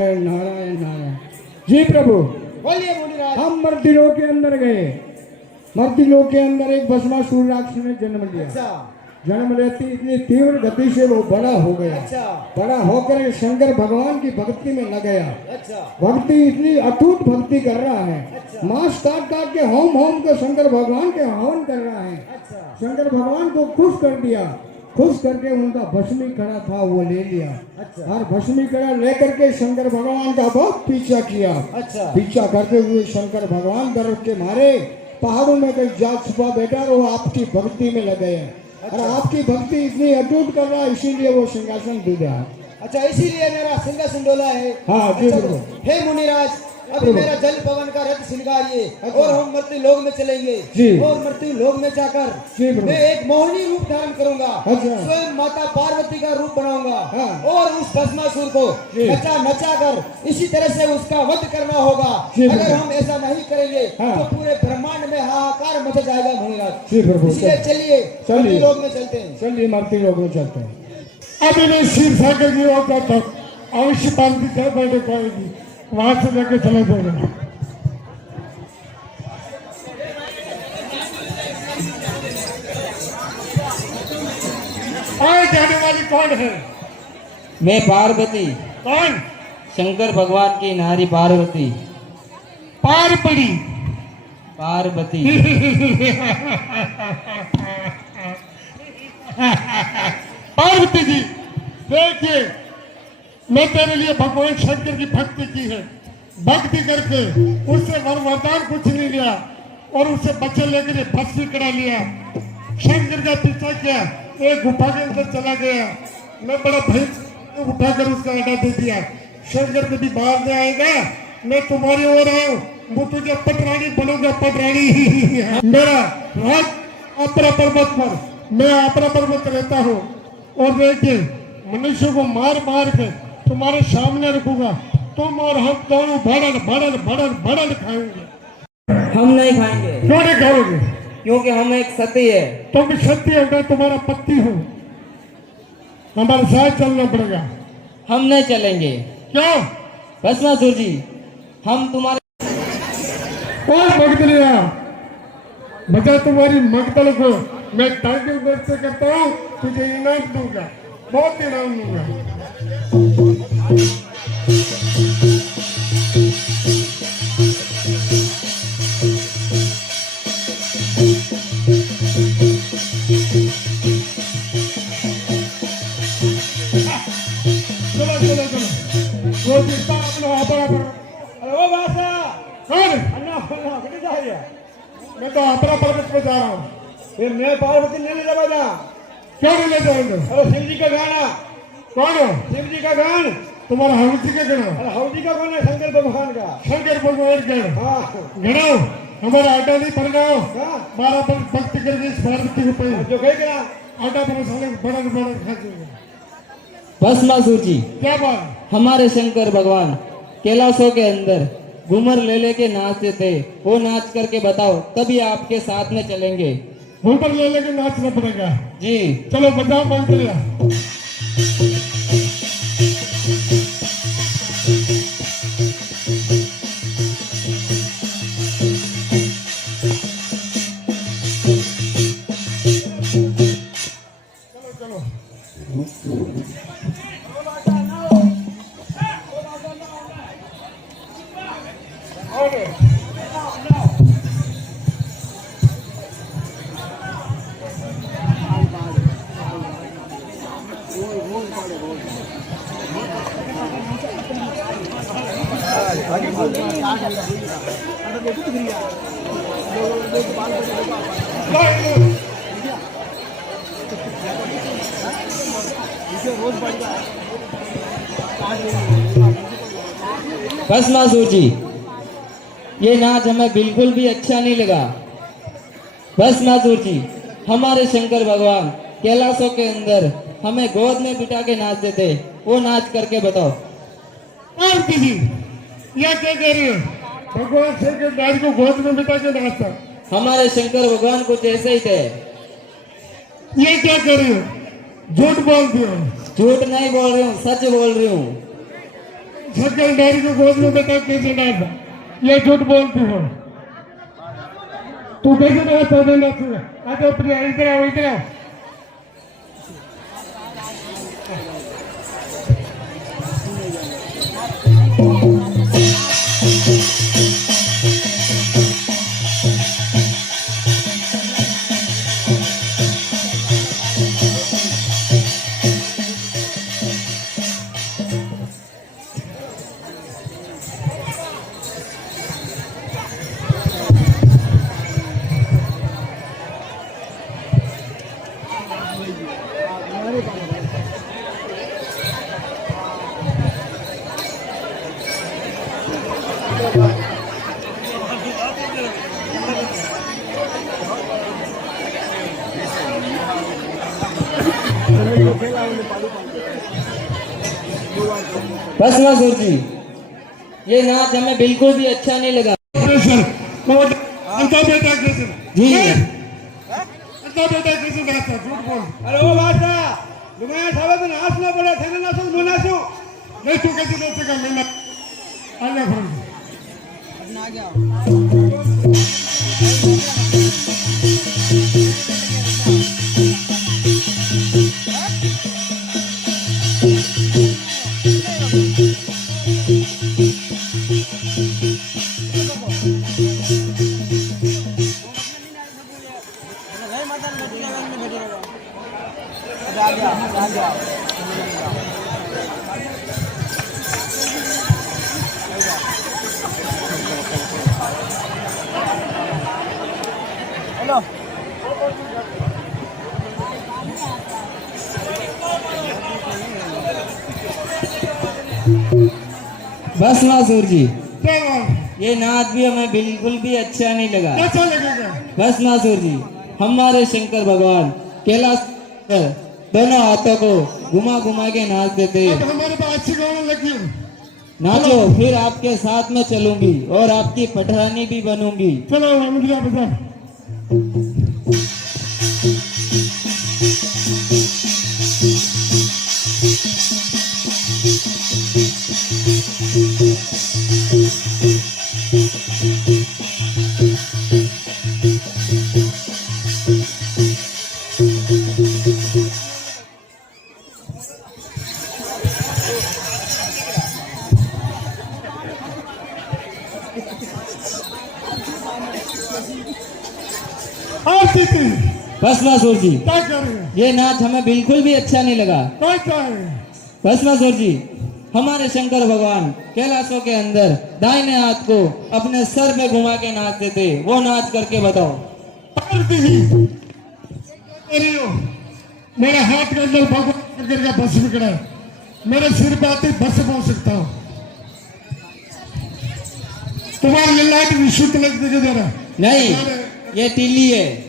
नारायण नारायण। जी प्रभु बोलिए मुनिराज। हम मर्दिलोक के अंदर गए। मर्दिलोक के अंदर एक भस्मासुर राक्षस ने जन्म लिया। अच्छा जन्म लेती इतनी तीव्र गति से वो बड़ा हो गया। अच्छा बड़ा होकर शंकर भगवान की भक्ति में लग गया। अच्छा भक्ति इतनी अटूट भक्ति कर रहा है। अच्छा। मांस काट काट के होम होम को शंकर भगवान के हवन कर रहा है। अच्छा शंकर भगवान को खुश कर दिया। खुश करके उनका भस्मीकरण था वो ले लिया। अच्छा। और भस्मीकरण लेकर के शंकर भगवान का बहुत पीछा किया। अच्छा पीछा करते हुए शंकर भगवान गर्व के मारे पहाड़ों में कहीं जा छुपा बैठा और वो आपकी भक्ति में लग गए। और आपकी भक्ति इतनी अटूट कर रहा है इसीलिए वो सिंहासन डूबा। अच्छा इसीलिए मेरा सिंहासन डोला है। हाँ जी अच्छा, प्रभु। हे मुनिराज अभी मेरा जल पवन का रथ श्रृंगारिए और हम मृत्यु लोक में चलेंगे। और मृत्यु लोक में जाकर मैं एक मोहिनी रूप धारण करूंगा। स्वयं माता पार्वती का रूप बनाऊंगा। और उस भस्मासुर को नचा नचा कर इसी तरह से उसका वध करना होगा। अगर हम ऐसा नहीं करेंगे तो पूरे ब्रह्मांड में हाहाकार मच जाएगा मुनिराज। इसलिए चलिए मृत्यु लोक में चलते हैं। चलिए मृत्यु लोक में चलते हैं। अभी मैं शिव सागर की ओर जाता हूँ। अवश्य पार्वती से बैठक आएगी, वहां से लेके चले जाएगा। आए जाने वाली कौन है? मैं पार्वती। कौन? शंकर भगवान की नारी पार्वती। पार पड़ी पार्वती। पार्वती जी देखिए, मैं तेरे लिए भगवान शंकर की भक्ति की है। भक्ति करके उससे वरदान कुछ नहीं लिया और उससे बच्चे लेकर भक्ति करा लिया। शंकर का पीछा किया, एक गुफा के अंदर चला गया। मैं बड़ा भय उठाकर उसका अड्डा दे दिया। शंकर कभी बाहर नहीं आएगा, मैं तुम्हारी ओर आऊं, वो तुझे पटरानी बनूंगा। पटरानी मेरा राज अपरा पर्वत पर, मैं अपरा पर्वत रहता हूँ। और देखिए मनुष्य को मार मार के तुम्हारे सामने रखूंगा। तुम और हम दोनों भड़न भड़न भड़न भड़न खाएंगे। हम नहीं खाएंगे। क्यों नहीं खाओगे? क्योंकि हम एक सती है। तुम सत्य हो, मैं तुम्हारा पति हूँ। हमारे साथ चलना पड़ेगा। हम नहीं चलेंगे। क्यों? भस्मासुर जी हम तुम्हारे कौन मगदलिया बचा तुम्हारी मगदल को मैं टांगे दर्द से करता हूँ। तुझे इनाम दूंगा, बहुत इनाम दूंगा। चलो चलो चलो वो दिखता अपना अरे ओ बासा कौन? अन्ना अन्ना किधर जा रही है? मैं तो अपना पर्वत पे जा रहा हूँ। फिर मैं पार्वती लेने जाऊंगा। क्यों नहीं ले जाएंगे? अरे शिव जी का गाना। कौन हो? शिव जी का गान। तुम्हारा हवजी का गणा? अरे हवजी का गाना शंकर भगवान का। शंकर भगवान का हाँ गणाओ। हमारा आटा नहीं पड़ गया। हाँ 12 पर भक्ति करके इस पार्वती को पे जो कहे गया आटा पर साले बड़ा बड़ा खा जाएंगे। भस्मासुर जी क्या बात? हमारे शंकर भगवान कैलाशों के अंदर घूमर ले लेके नाचते थे। वो नाच करके बताओ तभी आपके साथ में चलेंगे। घूमर ले लेके नाचना पड़ेगा जी। चलो बजाओ मंगलिया। भस्मासुर जी ये नाच हमें बिल्कुल भी अच्छा नहीं लगा। भस्मासुर जी हमारे शंकर भगवान कैलाशों के अंदर हमें गोद में बिठा के नाचते थे। वो नाच करके बताओ। पार्वती जी यह क्या कह रही है? भगवान शंकर नारी को गोद में बिठा के नाचता? हमारे शंकर भगवान कुछ ऐसे ही थे। ये क्या कह रही है? झूठ बोल दिया। झूठ नहीं बोल रही हूँ, सच बोल रही हूँ। शंकर नारी को गोद में बेटा कैसे डालता? ये झूठ बोलती हो। तू कैसे नहीं आता? आते अपने इधर आओ, इधर आओ। बस मसूर जी, ये नाच हमें बिल्कुल भी अच्छा नहीं लगा। अंता बेटा कैसे? जी अंता बेटा कैसे नाचता? झूठ बोल। अरे वो बादशाह, तुम्हारे साहब ने नाच ना पड़े थे ना, नाचो मैं नाचो। नहीं तू कैसे नाचेगा? मैं आना फर्ज। बस मसूर जी, क्या बात? ये नाच भी हमें बिल्कुल भी अच्छा नहीं लगा। अच्छा लगेगा। बस मसूर जी, हमारे शंकर भगवान कैलाश पर दोनों हाथों को घुमा घुमा के नाच देते। अब हमारे पास अच्छी गाने लगी। नाचो, फिर आपके साथ में चलूंगी और आपकी पटरानी भी बनूंगी। चलो मुझे बता। बस मसूर जी, क्या कर रहे हैं? ये नाच हमें बिल्कुल भी अच्छा नहीं लगा। क्या है? बस मसूर जी, हमारे शंकर भगवान कैलाशों के अंदर दाहिने हाथ को अपने सर पे घुमा के नाच देते। वो नाच करके बताओ। पार्वती जी, अरे यो, मेरे हाथ के अंदर भगवान शंकर का बस बिगड़ा है। मेरे सिर पे आते बस पहुंच सकता हूँ। तुम्हारी ये लाइट विशुद्ध लगती है जरा। नहीं, ये तिल्ली है।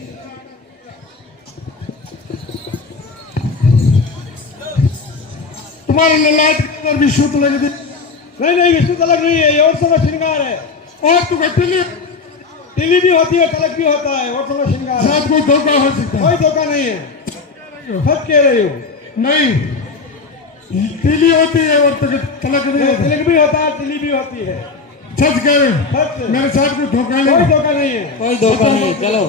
तुम्हारी ललाट के अंदर विशुद्ध लगती। नहीं नहीं, विष्णु तलक नहीं है, ये और सब श्रृंगार है। और तू टिल्ली तिली भी होती है, तलक भी होता है, और सब श्रृंगार है। साथ कोई धोखा हो सकता है? कोई धोखा नहीं है। सच कह रही हो। नहीं, तिली होती है और तलक नहीं होती। तिलक भी होता है, तिली भी होती है। सच कह रहे हो? सच। मेरे साथ कोई धोखा कोई नहीं। धोखा नहीं है। कोई धोखा नहीं है। चलो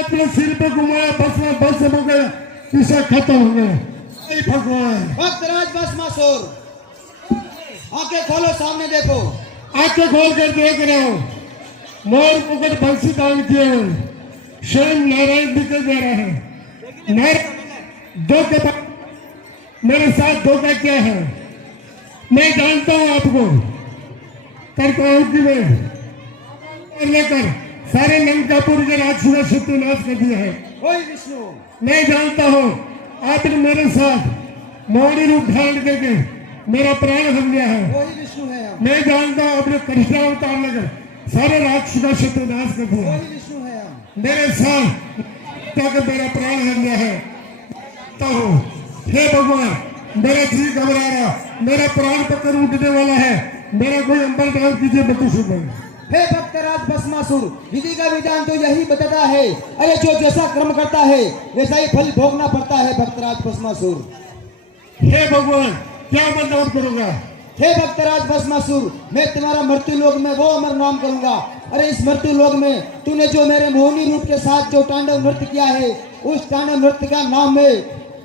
अपने सिर पे घुमाया, बस में बस हो गया, किस्सा खत्म हो गया। भगवान भक्तराज बस मसूर, आंखें खोलो, सामने देखो। आंखें खोल कर देख रहे हो, मोर मुकुट बंसी दान किए हुए स्वयं नारायण दिखे जा रहा है। नारायण दो के बाद मेरे साथ धोखा क्या है? मैं जानता हूं आपको, करता हूं कि मैं लेकर सारे लंकापुर के राक्षसों का सत्यानाश कर दिया है। वही विष्णु। मैं जानता हूं आपने मेरे साथ मौनी रूप धारण करके मेरा प्राण हर लिया है। वही विष्णु है हम। मैं जानता हूं अपने कृष्णावतार लेकर सारे राक्षसों का सत्यानाश कर दिया। वही विष्णु है हम। मेरे साथ ताकि मेरा प्राण हर लिया है। तो हे भगवान, मेरा जी घबरा रहा, मेरा प्राण पकड़ उठने वाला है, मेरा कोई अंबर दान कीजिए बतु शुभ। हे भक्तराज भस्मासुर, विधि का विधान तो यही बताता है, अरे जो जैसा कर्म करता है वैसा ही फल भोगना पड़ता है भक्तराज भस्मासुर। हे भगवान, क्या मैं नाम करूंगा? हे भक्तराज भस्मासुर, मैं तुम्हारा मृत्यु लोक में वो अमर नाम करूंगा। अरे इस मृत्यु लोक में तूने जो मेरे मोहिनी रूप के साथ जो तांडव नृत्य किया है, उस तांडव नृत्य का नाम मैं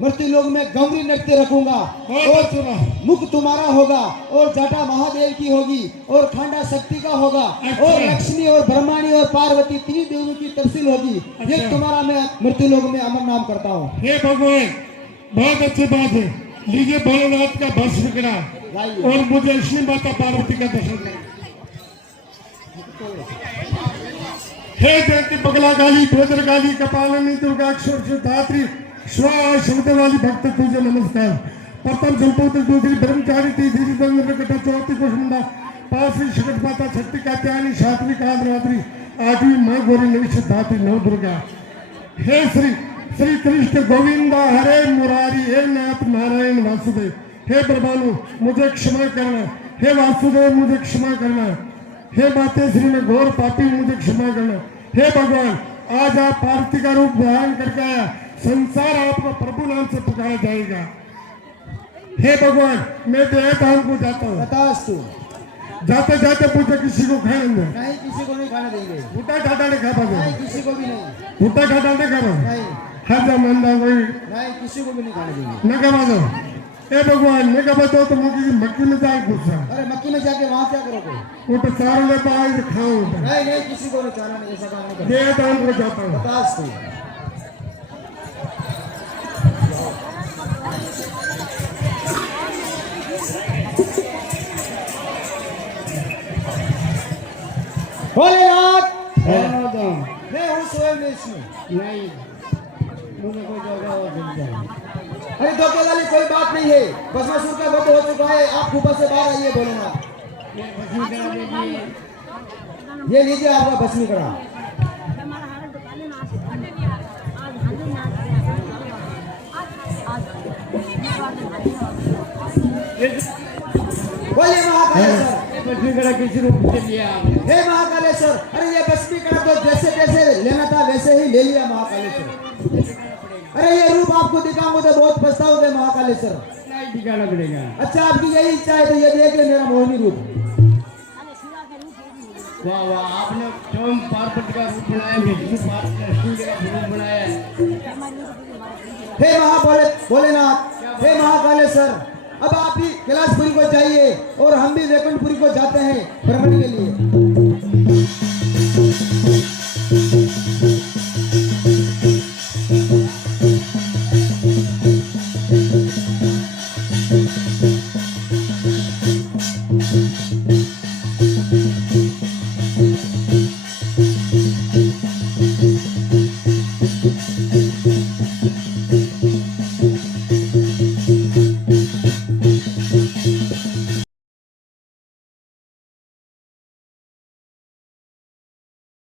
मृत्यु लोक में गौरी नृत्य रखूंगा। और मुख तुम्हारा होगा, और जटा महादेव की होगी, और खांडा शक्ति का होगा, और लक्ष्मी और ब्रह्माणी और पार्वती तीन देवियों की तफसील होगी। ये तुम्हारा मैं मृत्यु लोक में अमर नाम करता हूँ। हे भगवान, बहुत अच्छी बात है, लीजिए भोलेनाथ का भस्म करा और मुझे श्री माता पार्वती का दर्शन करा। हे जयंती बगला गाली, भोजर गाली, कपालिनी, दुर्गा, धात्री, स्वा शब्द वाली भक्त तुझे नमस्कार। प्रथम जलपुत्र, दूसरी ब्रह्मचारी, तीसरी चौथी कुष्मंडा, पांचवी शकट माता, छठी कात्यायनी, सातवीं कांद्रवात्री, आठवीं माँ गौरी, नवी सिद्धार्थी, नव दुर्गा। हे श्री श्री कृष्ण गोविंदा हरे मुरारी, हे नाथ नारायण वासुदेव। हे ब्रह्मानु, मुझे क्षमा करना। हे वासुदेव, मुझे क्षमा करना। हे माते श्री में घोर पापी, मुझे क्षमा करना। हे भगवान, आज आप पार्वती का रूप धारण करके आया, संसार आपको प्रभु नाम से पुकारा जाएगा। हे भगवान, मैं देवताओं को जाता हूँ। तथास्तु। जाते जाते पूछे किसी को खाने दो? नहीं, किसी को नहीं खाने देंगे। भूटा ठाटा नहीं खा पाते? नहीं, किसी को भी नहीं। भूटा ठाटा नहीं खा पाते? नहीं, हर जमाना कोई नहीं, किसी को भी नहीं खाने देंगे। न कमा दो। ए भगवान, मैं कमा दो तो मुझे मक्की में जाए पूछा। अरे मक्की में जाके वहाँ क्या करोगे? वो तो सारे ले पाए खाओ। नहीं नहीं, किसी को नहीं खाना, नहीं, ऐसा काम नहीं करना। देवताओं को जाता हूँ। तथास्तु। भोलेनाथ, मैं हूँ स्वयं विष्णु। नहीं, मुझे कोई जगह और मिल जाए। अरे धोखे वाली कोई बात नहीं है, भस्मासुर का वध हो चुका है, आप ऊपर से बाहर आइए भोलेनाथ। ये लीजिए आपका भस्मी करा। बोलिए महाकालेश्वर। किसी रूप से लिया हे महाकालेश्वर, अरे ये भस्मी करा तो जैसे जैसे लेना था वैसे ही ले लिया महाकालेश्वर। अरे ये रूप आपको दिखाऊंगा तो बहुत पछताओगे महाकालेश्वर। नहीं दिखाना पड़ेगा। अच्छा, आपकी यही इच्छा है तो ये देख ले मेरा मोहिनी रूप। वाह वाह, आपने स्वयं पार्वती का रूप बनाया, विष्णु पार्वती का रूप बनाया है। हे भोलेनाथ, हे महाकालेश्वर, अब आप भी कैलाशपुरी को जाइए और हम भी वैकुंठपुरी को जाते हैं भ्रमण के लिए।